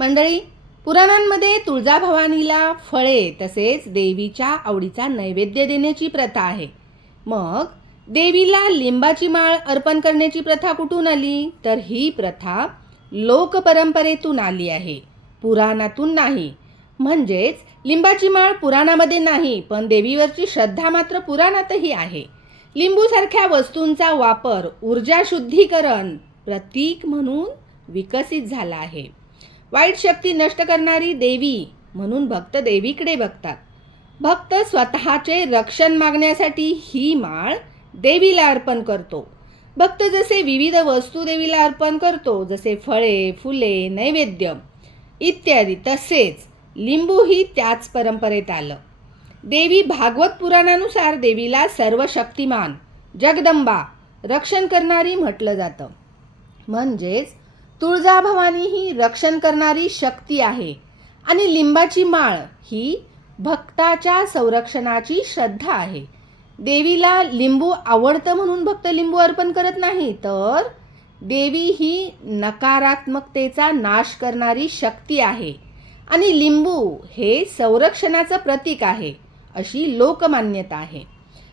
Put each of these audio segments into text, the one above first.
मंडळी, पुराणांमध्ये तुळजाभवानीला फळे तसेच देवीच्या आवडीचा नैवेद्य देण्याची प्रथा आहे. मग देवीला लिंबाची माळ अर्पण करण्याची प्रथा कुठून आली? तर ही प्रथा लोकपरंपरेतून आली आहे, पुराणातून नाही. म्हणजेच लिंबाची माळ पुराणामध्ये नाही, पण देवीवरची श्रद्धा मात्र पुराणातही आहे. लिंबूसारख्या वस्तूंचा वापर ऊर्जा शुद्धीकरण प्रतीक म्हणून विकसित झाला आहे. वाईट शक्ती नष्ट करणारी देवी म्हणून भक्त देवीकडे बघतात. भक्त स्वतःचे रक्षण मागण्यासाठी ही माळ देवीला अर्पण करतो. भक्त जसे विविध वस्तू देवीला अर्पण करतो, जसे फळे, फुले, नैवेद्य इत्यादी, तसेच लिंबूही त्याच परंपरेत आलं. देवी भागवत पुराणानुसार देवीला सर्वशक्तिमान, जगदंबा, रक्षण करणारी म्हटलं जातं. म्हणजेच तुळजाभवानी ही रक्षण करणारी शक्ती आहे आणि लिंबाची माळ ही भक्ताच्या संरक्षणाची श्रद्धा आहे. देवीला लिंबू आवडतं म्हणून भक्त लिंबू अर्पण करत नाही, तर देवी ही नकारात्मकतेचा नाश करणारी शक्ती आहे आणि लिंबू हे संरक्षणाचं प्रतीक आहे, अशी लोकमान्यता आहे.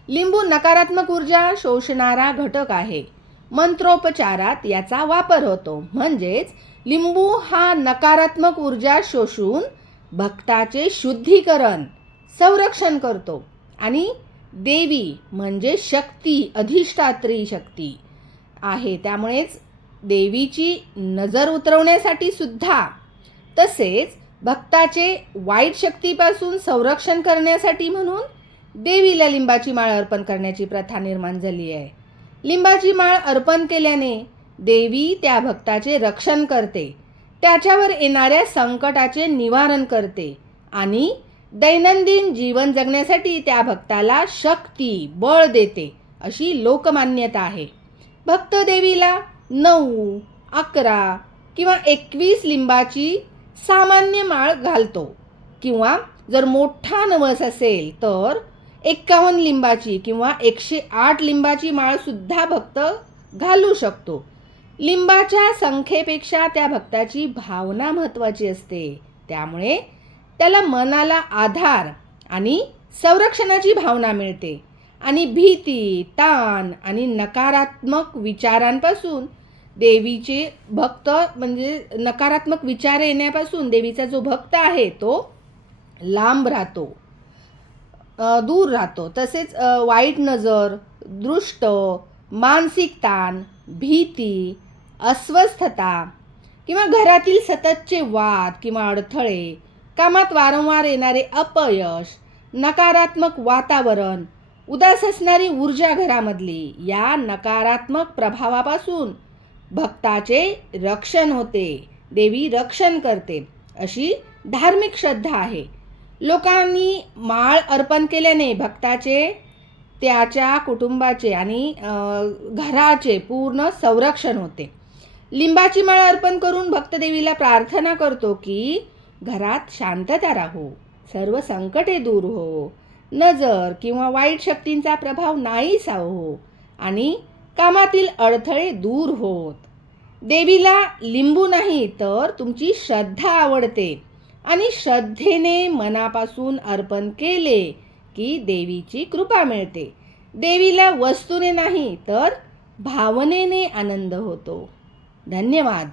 लिंबू नकारात्मक ऊर्जा शोषणारा घटक आहे. मंत्रोपचारात याचा वापर होतो. म्हणजेच लिंबू हा नकारात्मक ऊर्जा शोषून भक्ताचे शुद्धीकरण, संरक्षण करतो. आणि देवी म्हणजे शक्ती, अधिष्ठात्री शक्ती आहे. त्यामुळेच देवीची नजर उतरवण्यासाठी सुद्धा, तसेच भक्ताचे वाईट शक्तीपासून संरक्षण करण्यासाठी म्हणून देवीला लिंबाची माळ अर्पण करण्याची प्रथा निर्माण झाली आहे. लिंबाची माळ अर्पण केल्याने देवी त्या भक्ताचे रक्षण करते, त्याच्यावर येणाऱ्या संकटाचे निवारण करते आणि दैनंदिन जीवन जगण्यासाठी त्या भक्ताला शक्ती, बळ देते, अशी लोकमान्यता आहे. भक्त देवीला 9, 11 किंवा 21 लिंबाची सामान्य माळ घालतो, किंवा जर मोठा नवस असेल तर 51 लिंबाची किंवा 108 लिंबाची माळ सुद्धा भक्त घालू शकतो. लिंबाच्या संख्येपेक्षा त्या भक्ताची भावना महत्त्वाची असते. त्यामुळे त्याला मनाला आधार आणि संरक्षणाची भावना मिळते आणि भीती, ताण आणि नकारात्मक विचारांपासून देवीचे भक्त, म्हणजे नकारात्मक विचार येण्यापासून देवीचा जो भक्त आहे तो लांब राहतो, दूर राहतो. तसेच वाईट नजर, दृष्ट, मानसिक ताण, भीती, अस्वस्थता किंवा घरातील सततचे वाद किंवा अडथळे, कामात वारंवार येणारे अपयश, नकारात्मक वातावरण, उदास असणारी ऊर्जा घरामधली, या नकारात्मक प्रभावापासून भक्ताचे रक्षण होते. देवी रक्षण करते, अशी धार्मिक श्रद्धा आहे. लोकांनी माळ अर्पण केल्याने भक्ताचे, त्याच्या कुटुंबाचे आणि घराचे पूर्ण संरक्षण होते. लिंबाची माळ अर्पण करून भक्त देवीला प्रार्थना करतो की घरात शांतता राहो, सर्व संकटे दूर हो, नजर किंवा वाईट शक्तींचा प्रभाव नाहीसा हो आणि कामातील अडथळे दूर होत. देवीला लिंबू नाही तर तुमची श्रद्धा आवडते आणि श्रद्धेने मनापासून अर्पण केले की देवीची कृपा मिळते. देवीला वस्तूने नाही तर भावनेने आनंद होतो. धन्यवाद.